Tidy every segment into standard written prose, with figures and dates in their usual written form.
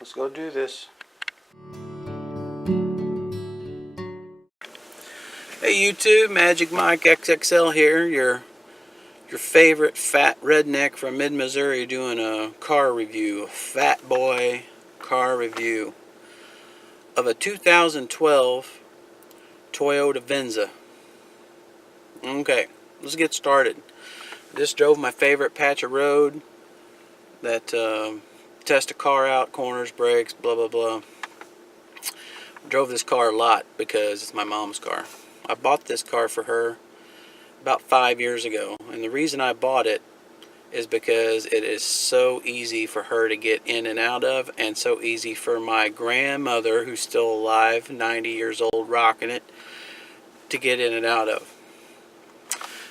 Let's go do this. Hey YouTube, Magic Mike XXL here, your favorite fat redneck from mid-Missouri doing a car review, a fat boy car review of a 2012 Toyota Venza. Okay, let's get started. Just drove my favorite patch of road that test a car out, corners, brakes, blah blah blah. Drove this car a lot because it's my mom's car. I bought this car for her about 5 years ago, and the reason I bought it is because it is so easy for her to get in and out of, and so easy for my grandmother, who's still alive, 90 years old, rocking it, to get in and out of.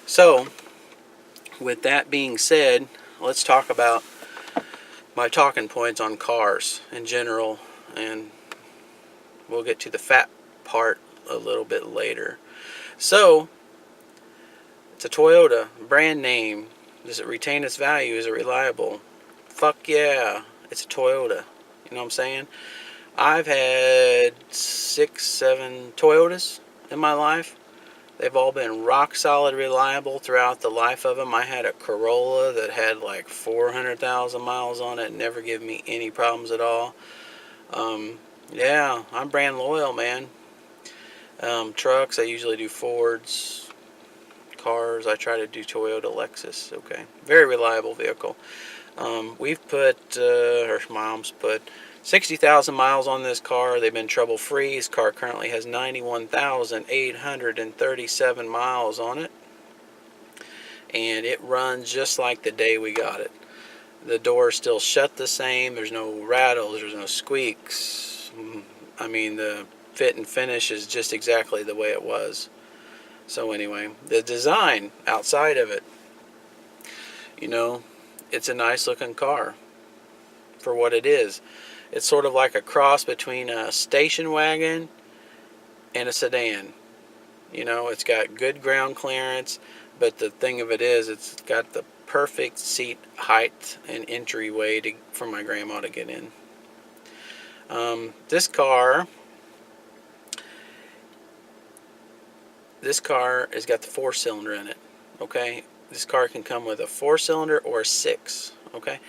So with that being said, let's talk about my talking points on cars in general, and we'll get to the fat part a little bit later. So it's a Toyota, brand name. Does it retain its value? Is it reliable? Fuck yeah, it's a Toyota. You know what I'm saying? I've had 6, 7 Toyotas in my life. They've all been rock solid reliable throughout the life of them. I had a Corolla that had like 400,000 miles on it, never gave me any problems at all. Yeah, I'm brand loyal, man. Trucks, I usually do Fords. Cars, I try to do Toyota, Lexus. Okay, very reliable vehicle. We've put, or mom's put, 60,000 miles on this car. They've been trouble free. This car currently has 91,837 miles on it, and it runs just like the day we got it. The doors still shut the same. There's no rattles. There's no squeaks. I mean, the fit and finish is just exactly the way it was. So anyway, the design outside of it, you know, it's a nice looking car for what it is. It's sort of like a cross between a station wagon and a sedan. You know, it's got good ground clearance, but the thing of it is, it's got the perfect seat height and entryway for my grandma to get in. This car has got the 4-cylinder in it. Okay, this car can come with a 4-cylinder or a 6. Okay,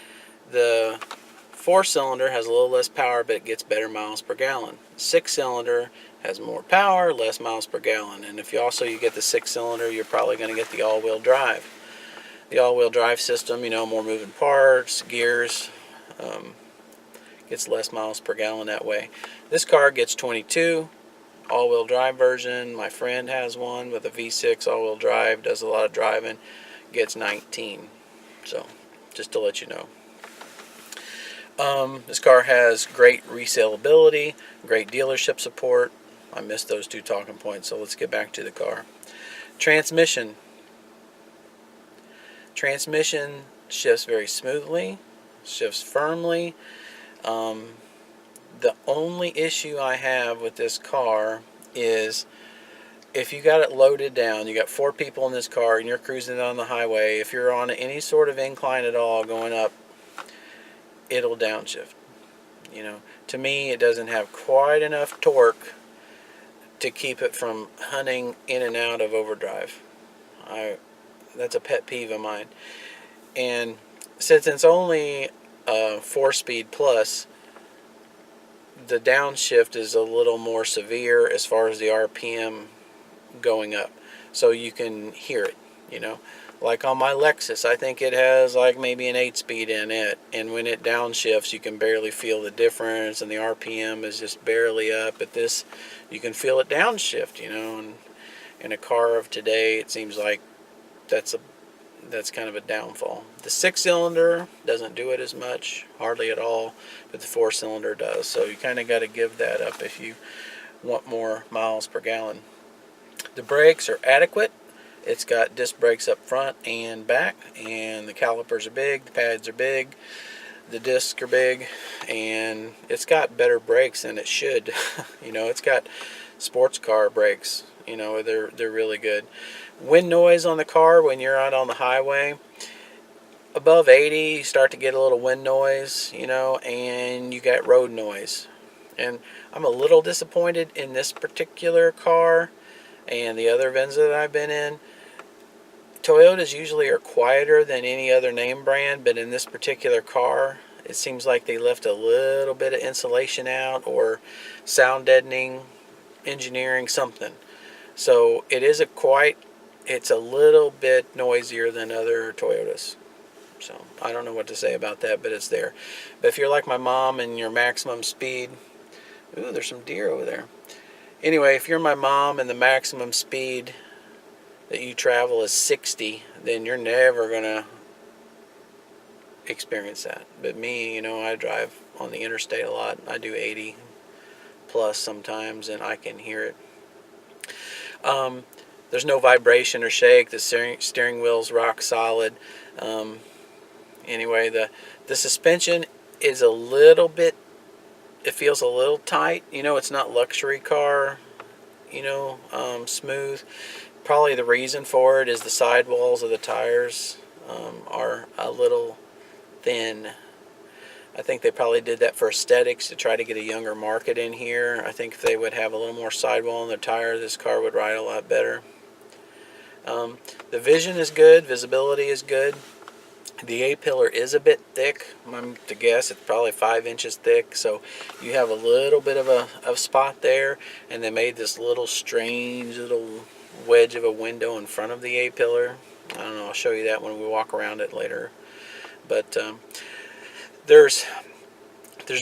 the 4-cylinder has a little less power, but it gets better miles per gallon. 6-cylinder has more power, less miles per gallon. And if you get the 6-cylinder, you're probably going to get the all-wheel drive. The all-wheel drive system, you know, more moving parts, gears, gets less miles per gallon that way. This car gets 22. All-wheel drive version. My friend has one with a V6 all-wheel drive, does a lot of driving, gets 19. So just to let you know, this car has great resaleability, great dealership support. I missed those 2 talking points, so let's get back to the car. Transmission shifts very smoothly, shifts firmly. The only issue I have with this car is if you got it loaded down, you got 4 people in this car and you're cruising down the highway, if you're on any sort of incline at all going up, it'll downshift. You know, to me, it doesn't have quite enough torque to keep it from hunting in and out of overdrive. That's a pet peeve of mine. And since it's only 4-speed plus, the downshift is a little more severe as far as the RPM going up, so you can hear it. You know, like on my Lexus, I think it has like maybe an 8-speed in it, and when it downshifts, you can barely feel the difference, and the RPM is just barely up. But this, you can feel it downshift. You know, and in a car of today, it seems like that's kind of a downfall. The 6-cylinder doesn't do it as much, hardly at all, but the 4-cylinder does. So you kind of got to give that up if you want more miles per gallon. The brakes are adequate. It's got disc brakes up front and back, and the calipers are big, the pads are big, the discs are big, and it's got better brakes than it should. You know, it's got sports car brakes. You know, they're really good. Wind noise on the car when you're out on the highway, above 80, you start to get a little wind noise, you know, and you got road noise. And I'm a little disappointed in this particular car and the other Venza that I've been in. Toyotas usually are quieter than any other name brand, but in this particular car, it seems like they left a little bit of insulation out or sound deadening, engineering, something. So it is it's a little bit noisier than other Toyotas. So I don't know what to say about that, but it's there. But if you're like my mom and your maximum speed, ooh, there's some deer over there. Anyway, if you're my mom and the maximum speed that you travel is 60, then you're never going to experience that. But me, you know, I drive on the interstate a lot. I do 80 plus sometimes, and I can hear it. There's no vibration or shake. The steering wheel's rock solid. Anyway, the suspension is a little bit, it feels a little tight. You know, it's not luxury car, you know, smooth. Probably the reason for it is the sidewalls of the tires are a little thin. I think they probably did that for aesthetics to try to get a younger market in here. I think if they would have a little more sidewall on their tire, this car would ride a lot better. The vision is good, visibility is good. The A-pillar is a bit thick. I'm to guess it's probably 5 inches thick, so you have a little bit of a spot there, and they made this little strange little wedge of a window in front of the A-pillar. I don't know, I'll show you that when we walk around it later. But there's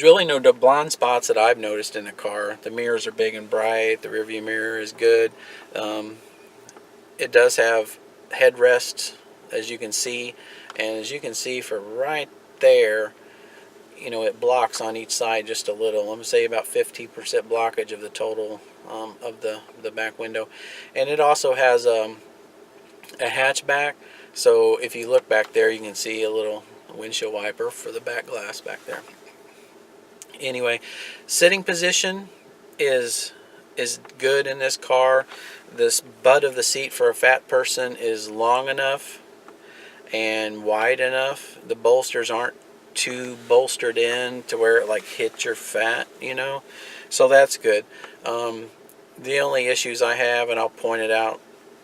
really no blind spots that I've noticed in the car. The mirrors are big and bright. The rearview mirror is good. It does have headrests, as you can see, and as you can see for right there, you know, it blocks on each side just a little. I'm going to say about 50% blockage of the total of the back window. And it also has a hatchback, so if you look back there, you can see a little windshield wiper for the back glass back there. Anyway, sitting position is good in this car. This butt of the seat for a fat person is long enough and wide enough. The bolsters aren't too bolstered in to where it like hits your fat, you know, so that's good. The only issues I have, and I'll point it out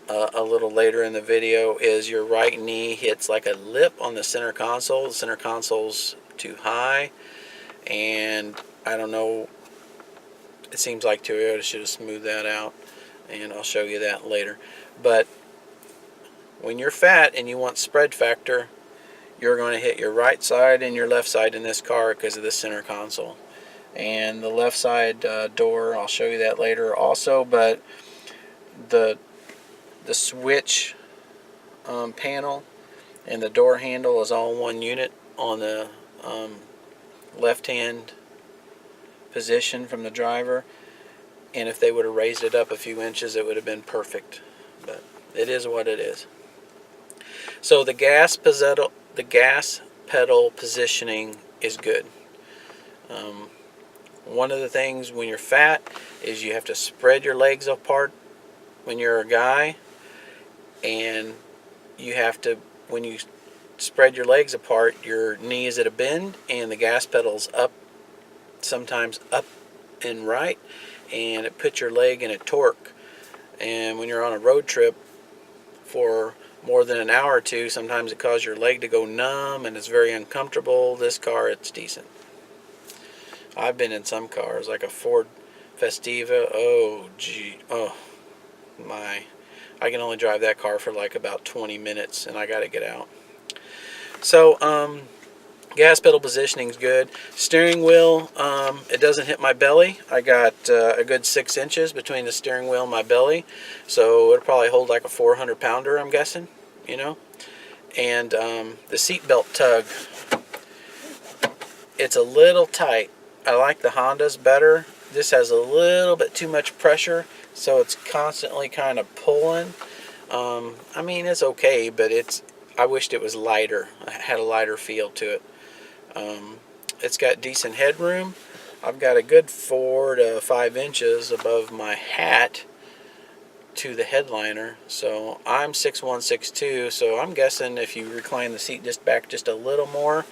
a little later in the video, is your right knee hits like a lip on the center console. The center console's too high, and I don't know, it seems like Toyota should have smoothed that out, and I'll show you that later. But when you're fat and you want spread factor, you're going to hit your right side and your left side in this car because of the center console. And the left side door, I'll show you that later also, but the switch panel and the door handle is all one unit on the left hand position from the driver, and if they would have raised it up a few inches, it would have been perfect, but it is what it is. So the gas pedal positioning is good. One of the things when you're fat is you have to spread your legs apart when you're a guy, and you have to, when you spread your legs apart, your knee is at a bend and the gas pedal's up, sometimes up and right, and it puts your leg in a torque. And when you're on a road trip for more than an hour or two, sometimes it causes your leg to go numb and it's very uncomfortable. This car, it's decent. I've been in some cars like a Ford Festiva. Oh gee, oh my, I can only drive that car for like about 20 minutes and I gotta get out. So gas pedal positioning is good. Steering wheel, it doesn't hit my belly. I got a good 6 inches between the steering wheel and my belly, so it'll probably hold like a 400 pounder, I'm guessing, you know. And the seat belt tug, it's a little tight. I like the Hondas better. This has a little bit too much pressure, so it's constantly kind of pulling. I mean, it's okay, but I wished it was lighter. It had a lighter feel to it. It's got decent headroom. I've got a good 4 to 5 inches above my hat to the headliner. So I'm 6'1", 6'2", so I'm guessing if you recline the seat just back just a little more,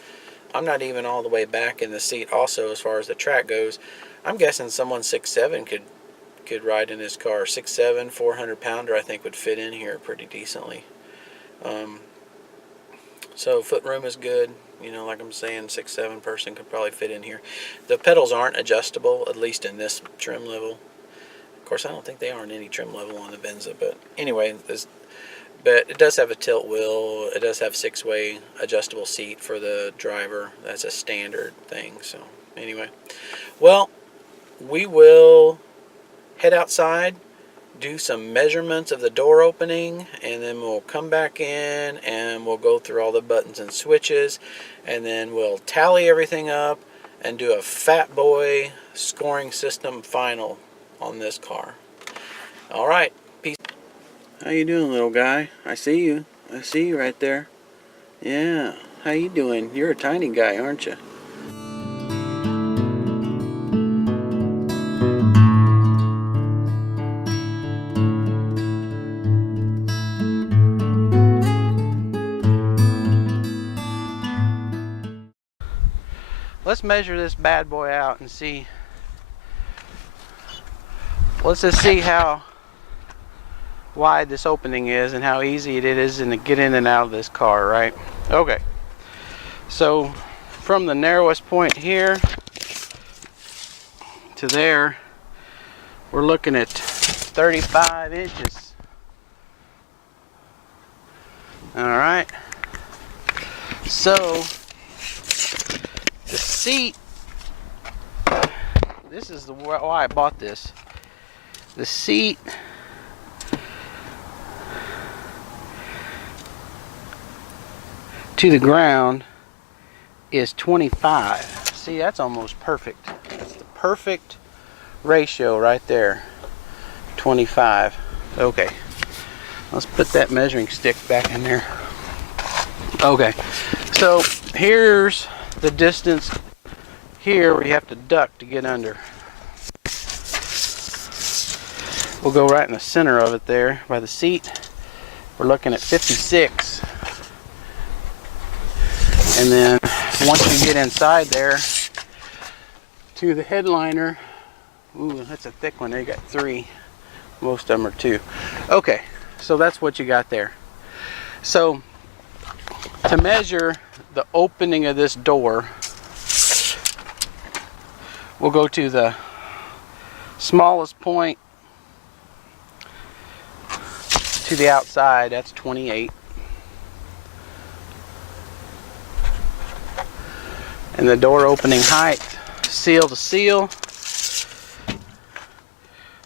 I'm not even all the way back in the seat also as far as the track goes. I'm guessing someone 6'7" could ride in this car. 6'7", 400-pounder I think would fit in here pretty decently. So foot room is good. You know, like I'm saying, 6'7" person could probably fit in here. The pedals aren't adjustable, at least in this trim level. Of course, I don't think they are in any trim level on the Venza, but anyway, but it does have a tilt wheel. It does have 6-way adjustable seat for the driver. That's a standard thing. So anyway, well, we will head outside, do some measurements of the door opening, and then we'll come back in and we'll go through all the buttons and switches, and then we'll tally everything up and do a Fat Boy scoring system final on this car. All right, peace. How you doing, little guy? I see you. I see you right there. Yeah, how you doing? You're a tiny guy, aren't you? Let's measure this bad boy out and see. Let's just see how wide this opening is and how easy it is to get in and out of this car, right? Okay. So from the narrowest point here to there, we're looking at 35 inches. All right. So the seat, this is why I bought this. The seat to the ground is 25. See, that's almost perfect. That's the perfect ratio right there. 25. Okay. Let's put that measuring stick back in there. Okay. So here's the distance here where you have to duck to get under. We'll go right in the center of it there by the seat. We're looking at 56. And then once you get inside there to the headliner, ooh, that's a thick one. They got 3. Most of them are 2. Okay, so that's what you got there. So to measure the opening of this door, we'll go to the smallest point to the outside. That's 28. And the door opening height, seal to seal,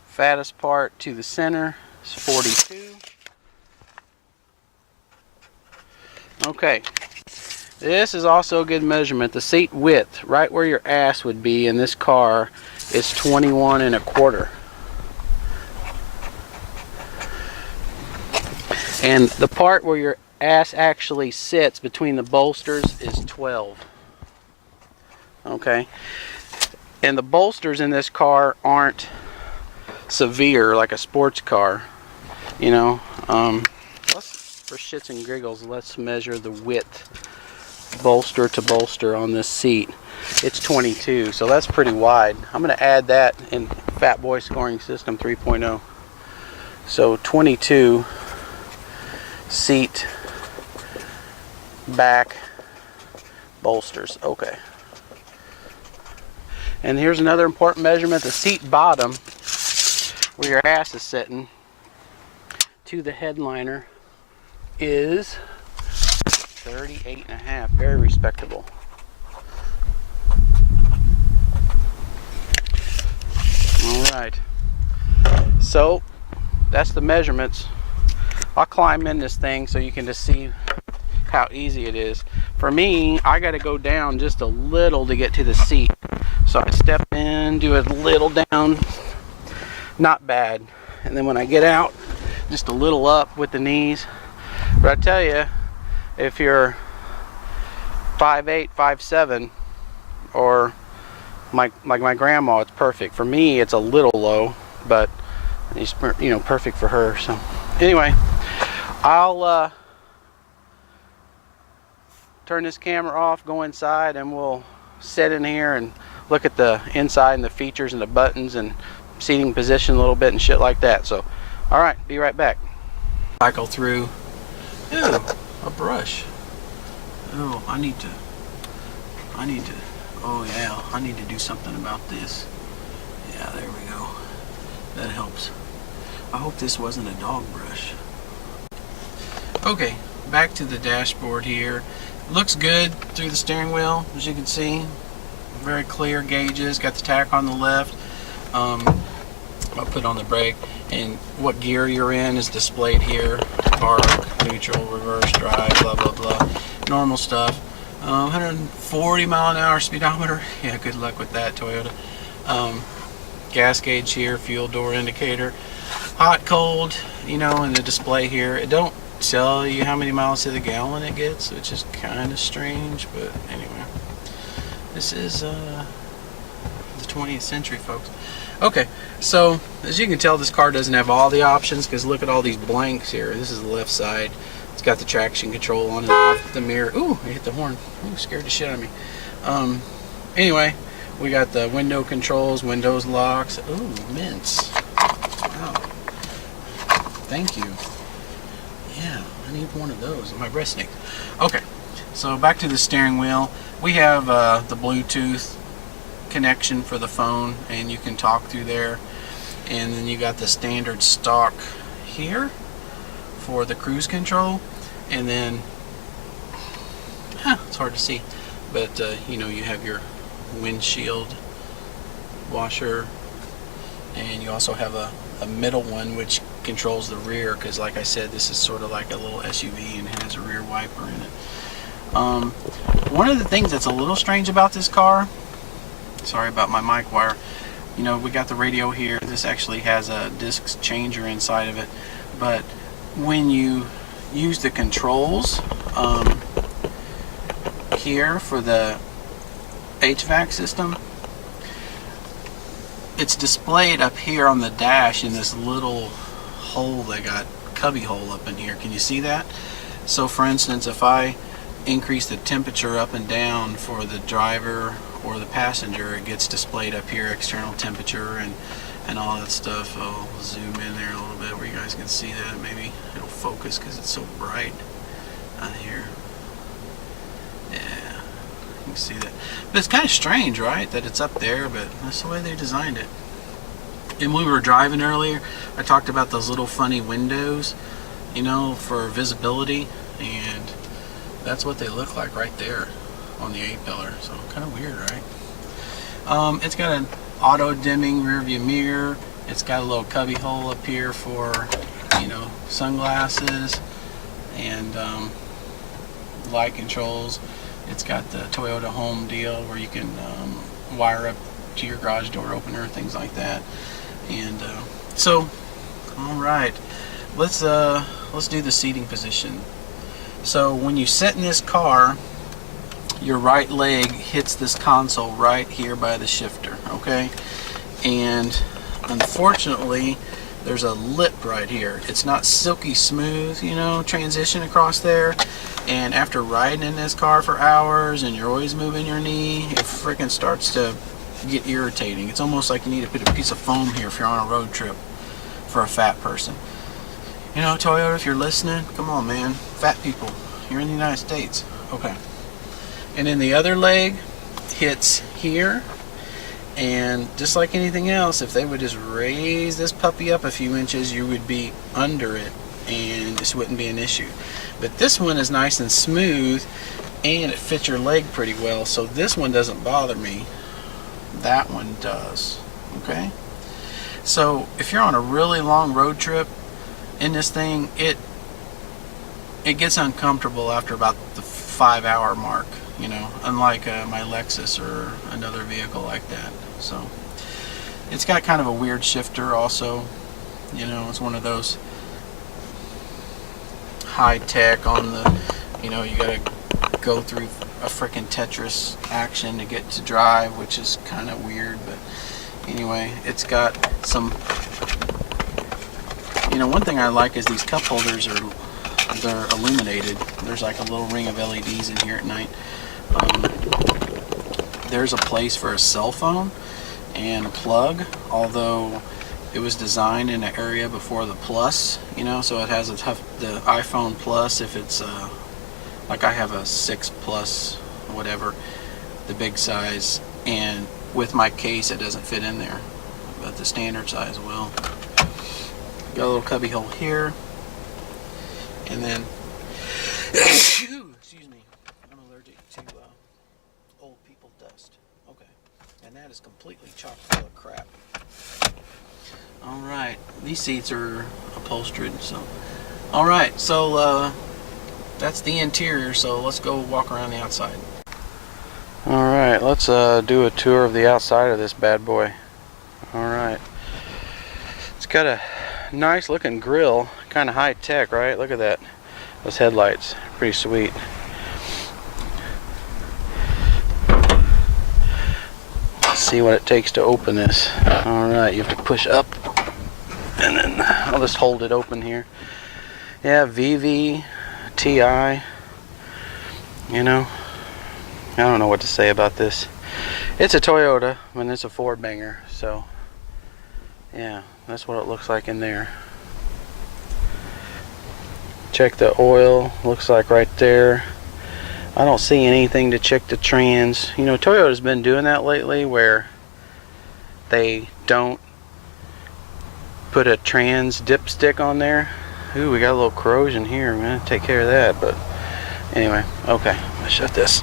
fattest part to the center is 42. Okay, this is also a good measurement. The seat width, right where your ass would be in this car, is 21 1/4. And the part where your ass actually sits between the bolsters is 12. Okay, and the bolsters in this car aren't severe like a sports car, you know. For shits and giggles, let's measure the width, bolster to bolster, on this seat. It's 22, so that's pretty wide. I'm going to add that in Fat Boy Scoring System 3.0. So 22 seat back bolsters. Okay. And here's another important measurement. The seat bottom, where your ass is sitting, to the headliner is 38.5. Very respectable. Alright. So that's the measurements. I'll climb in this thing so you can just see how easy it is. For me, I got to go down just a little to get to the seat. So I step in, do a little down, not bad. And then when I get out, just a little up with the knees. But I tell you, if you're 5'8", 5'7", or like my grandma, it's perfect. For me, it's a little low, but It's, you know, perfect for her. So anyway, I'll turn this camera off, go inside, and we'll sit in here and look at the inside and the features and the buttons and seating position a little bit and shit like that. So all right, be right back. Cycle through. Ew, a brush. Oh, I need to, oh yeah, I need to do something about this. Yeah, there we go. That helps. I hope this wasn't a dog brush. Okay, back to the dashboard here. Looks good through the steering wheel, as you can see. Very clear gauges, got the tack on the left. I'll put on the brake, and what gear you're in is displayed here. Park, neutral, reverse drive, blah blah blah. Normal stuff. 140 mile an hour speedometer. Yeah, good luck with that, Toyota. Gas gauge here, fuel door indicator. Hot, cold, you know, in the display here. It don't tell you how many miles to the gallon it gets, which is kind of strange, but anyway. This is the 20th century, folks. Okay, so as you can tell, this car doesn't have all the options, because look at all these blanks here. This is the left side. It's got the traction control on and off, the mirror. Ooh, I hit the horn. Ooh, scared the shit out of me. Anyway, we got the window controls, windows locks. Ooh, mints. Wow. Thank you. Yeah, I need one of those on my breast snake. Okay, so back to the steering wheel. We have the Bluetooth connection for the phone, and you can talk through there. And then you got the standard stock here for the cruise control, and then it's hard to see, but you know, you have your windshield washer, and you also have a middle one which controls the rear, because like I said, this is sort of like a little SUV and has a rear wiper in it. One of the things that's a little strange about this car, sorry about my mic wire, you know, we got the radio here. This actually has a disc changer inside of it, but when you use the controls here for the HVAC system, it's displayed up here on the dash in this little hole. They got cubby hole up in here. Can you see that? So for instance, if I increase the temperature up and down for the driver or the passenger, it gets displayed up here, external temperature and all that stuff. I'll zoom in there a little bit where you guys can see that. Maybe it'll focus because it's so bright on here. Yeah, you can see that. But it's kind of strange, right, that it's up there, but that's the way they designed it. And when we were driving earlier, I talked about those little funny windows, you know, for visibility, and that's what they look like right there on the 8-pillar. So kind of weird, right? It's got an auto dimming rear view mirror. It's got a little cubby hole up here for, you know, sunglasses and light controls. It's got the Toyota Home deal where you can wire up to your garage door opener, things like that. And so, all right, let's do the seating position. So when you sit in this car, your right leg hits this console right here by the shifter, okay? And unfortunately, there's a lip right here. It's not silky smooth, you know, transition across there. And after riding in this car for hours and you're always moving your knee, it freaking starts to get irritating. It's almost like you need to put a piece of foam here if you're on a road trip for a fat person. You know, Toyota, if you're listening, come on, man. Fat people, you're in the United States. Okay. And then the other leg hits here, and just like anything else, if they would just raise this puppy up a few inches, you would be under it and this wouldn't be an issue. But this one is nice and smooth, and it fits your leg pretty well, so this one doesn't bother me. That one does. Okay? So if you're on a really long road trip in this thing, it gets uncomfortable after about the 5-hour mark, you know, unlike my Lexus or another vehicle like that. So it's got kind of a weird shifter also, you know. It's one of those high tech on the, you know, you gotta go through a frickin' Tetris action to get to drive, which is kind of weird. But anyway, it's got some You know, one thing I like is these cup holders they're illuminated. There's like a little ring of LEDs in here at night. There's a place for a cell phone and a plug, although it was designed in an area before the Plus, you know, so it has the iPhone Plus if it's like I have a 6 Plus, whatever, the big size, and with my case it doesn't fit in there, but the standard size will. Got a little cubby hole here, and then excuse me, I'm allergic to old people dust. Okay, and that is completely chock full of crap. All right, these seats are upholstered, so all right, so that's the interior, so let's go walk around the outside. All right, let's do a tour of the outside of this bad boy. All right, it's got a nice looking grill, kind of high tech, right? Look at that, those headlights, pretty sweet. Let's see what it takes to open this. All right, you have to push up, and then I'll just hold it open here. Yeah, VV, TI, you know, I don't know what to say about this. It's a Toyota, and it's a Ford banger, so yeah, that's what it looks like in there. Check the oil, looks like right there. I don't see anything to check the trans. You know, Toyota's been doing that lately where they don't put a trans dipstick on there. Ooh, we got a little corrosion here. I'm gonna take care of that, but anyway, okay, let's shut this.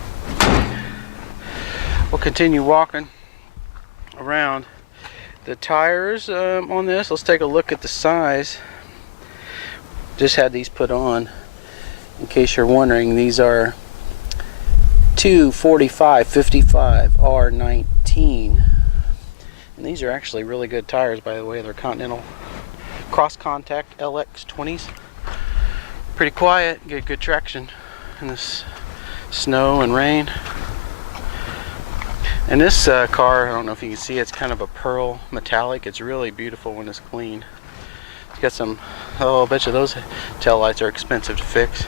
We'll continue walking around. The tires on this, let's take a look at the size. Just had these put on. In case you're wondering, these are 245/55 R19. And these are actually really good tires, by the way. They're Continental Cross Contact LX20s. Pretty quiet, get good traction in this snow and rain. And this car, I don't know if you can see, it's kind of a pearl metallic. It's really beautiful when it's clean. It's got some, oh, I bet you those tail lights are expensive to fix.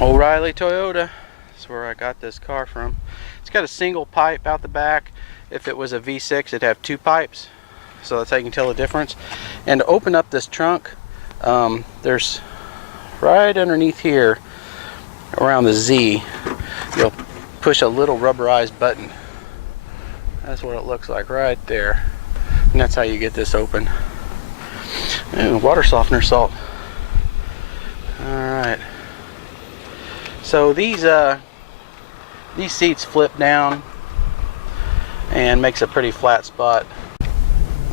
O'Reilly Toyota, that's where I got this car from. It's got a single pipe out the back. If it was a V6, it'd have 2 pipes. So that's how you can tell the difference. And to open up this trunk, there's right underneath here, around the Z, you'll push a little rubberized button. That's what it looks like right there. And that's how you get this open. Ooh, water softener salt. Alright. So these seats flip down and makes a pretty flat spot.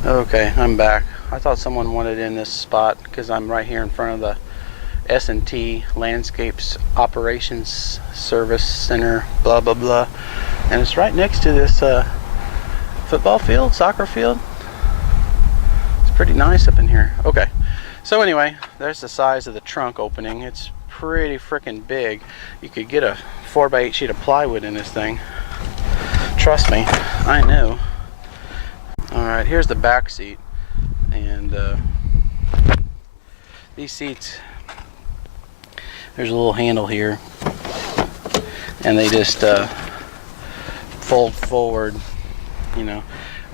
Okay, I'm back. I thought someone wanted in this spot because I'm right here in front of the S&T Landscapes Operations Service Center, blah blah blah, and it's right next to this football field, soccer field. It's pretty nice up in here. Okay, so anyway, there's the size of the trunk opening. It's pretty freaking big. You could get a 4x8 sheet of plywood in this thing. Trust me, I know. All right, here's the back seat, and these seats, there's a little handle here, and they just fold forward. You know,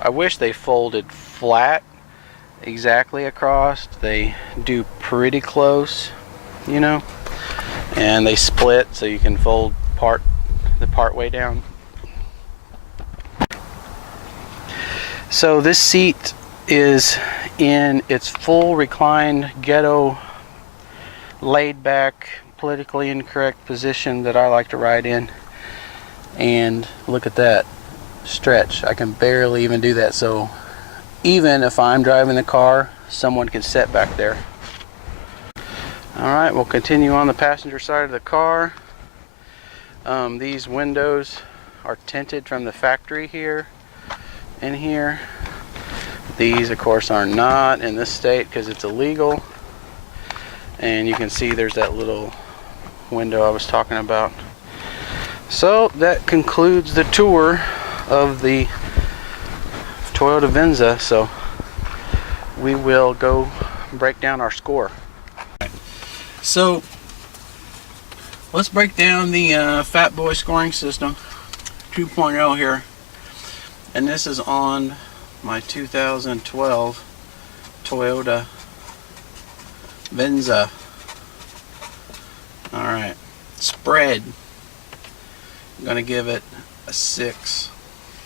I wish they folded flat exactly across. They do pretty close, you know, and they split so you can fold the part way down. So this seat is in its full reclined ghetto laid back politically incorrect position that I like to ride in, and look at that stretch. I can barely even do that, so even if I'm driving the car, someone can sit back there. Alright, we'll continue on the passenger side of the car. These windows are tinted from the factory here and here. These of course are not in this state because it's illegal, and you can see there's that little window I was talking about. So that concludes the tour of the Toyota Venza. So we will go break down our score. So let's break down the Fat Boy scoring system 2.0 here, and this is on my 2012 Toyota Venza. Alright, spread, I'm gonna give it a 6.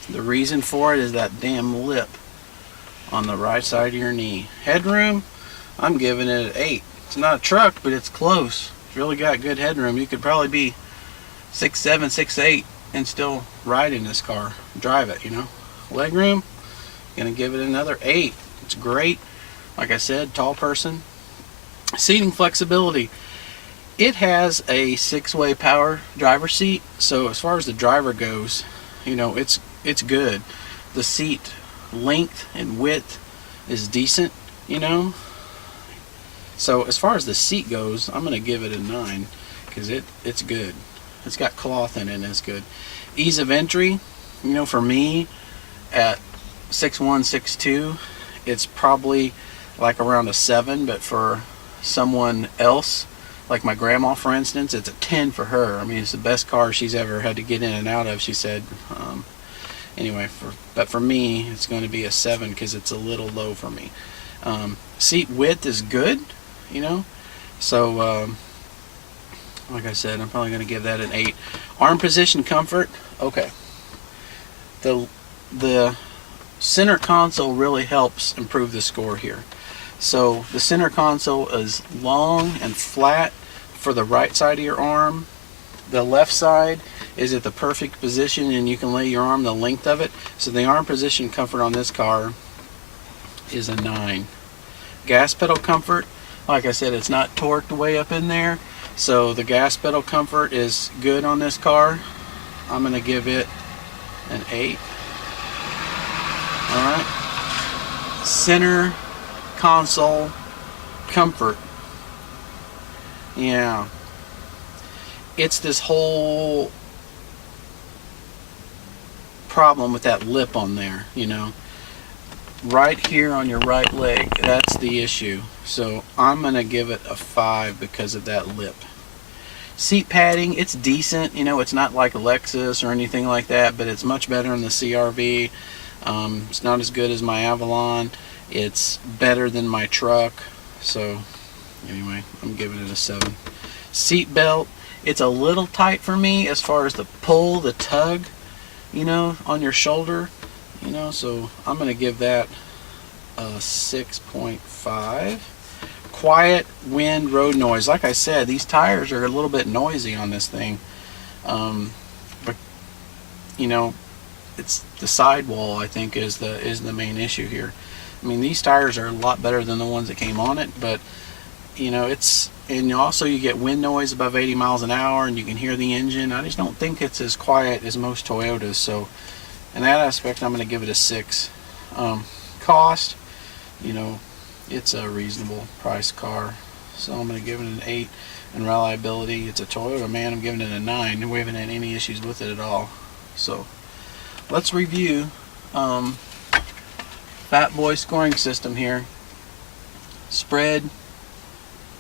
The reason for it is that damn lip on the right side of your knee. Headroom, I'm giving it an 8. It's not a truck, but it's close. It's really got good headroom. You could probably be 6'7", 6'8", and still ride in this car, drive it, you know. Legroom, gonna give it another 8. It's great. Like I said, tall person. Seating flexibility. It has a 6-way power driver seat, so as far as the driver goes, you know, it's good. The seat length and width is decent, you know. So as far as the seat goes, I'm gonna give it a 9 because it's good. It's got cloth in it and it's good. Ease of entry, you know, for me at 6'1", 6'2", it's probably like around a 7, but for someone else, like my grandma for instance, it's a 10 for her. I mean, it's the best car she's ever had to get in and out of, she said. Anyway, but for me it's going to be a 7 because it's a little low for me. Seat width is good, you know, so like I said, I'm probably going to give that an 8. Arm position comfort, okay. The center console really helps improve the score here. So the center console is long and flat for the right side of your arm. The left side is at the perfect position and you can lay your arm the length of it. So the arm position comfort on this car is a 9. Gas pedal comfort, like I said, it's not torqued way up in there. So the gas pedal comfort is good on this car. I'm going to give it an 8. Alright. Center console comfort. Yeah. It's this whole problem with that lip on there, you know. Right here on your right leg, that's the issue. So I'm going to give it a 5 because of that lip. Seat padding, it's decent. You know, it's not like a Lexus or anything like that, but it's much better than the CRV. It's not as good as my Avalon. It's better than my truck. So anyway, I'm giving it a 7. Seat belt, it's a little tight for me as far as the pull, the tug, you know, on your shoulder, you know, so I'm going to give that a 6.5. Quiet wind road noise. Like I said, these tires are a little bit noisy on this thing. But you know, it's the sidewall, I think, is the main issue here. I mean, these tires are a lot better than the ones that came on it, but you know, and also you get wind noise above 80 miles an hour and you can hear the engine. I just don't think it's as quiet as most Toyotas. So in that aspect, I'm going to give it a 6. Cost, you know, it's a reasonable price car, so I'm going to give it an 8. And reliability, it's a Toyota, man, I'm giving it a 9. We haven't had any issues with it at all. So let's review Fat Boy scoring system here. Spread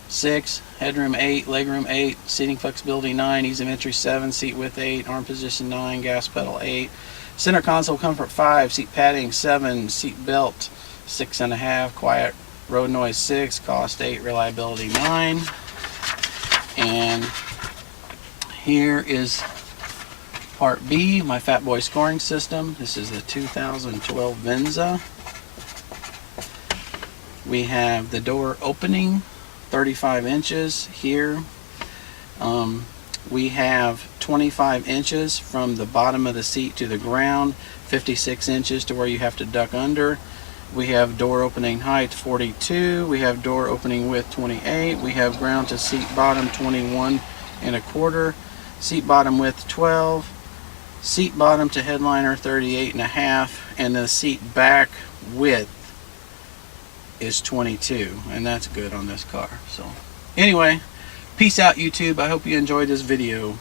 6, headroom 8, legroom 8, seating flexibility 9, ease of entry 7, seat width 8, arm position 9, gas pedal 8, center console comfort 5, seat padding 7, seat belt 6.5, quiet road noise 6, cost 8, reliability 9. And here is part B, my Fat Boy scoring system. This is the 2012 Venza. We have the door opening 35 inches here. We have 25 inches from the bottom of the seat to the ground, 56 inches to where you have to duck under. We have door opening height 42. We have door opening width 28. We have ground to seat bottom 21.25. Seat bottom width 12. Seat bottom to headliner 38.5. And the seat back width is 22. And that's good on this car. So anyway, peace out YouTube. I hope you enjoyed this video.